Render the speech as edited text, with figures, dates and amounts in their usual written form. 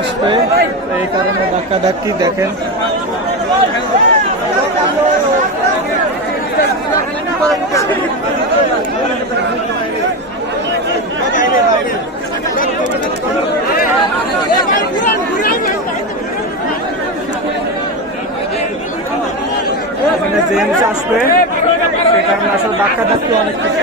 আসবে, এই কারণে ধাক্কাধাক্কি দেখেন। এখানে জেন্টস আসবে, সে কারণে আসলে ধাক্কাধাক্কি অনেক কিছু।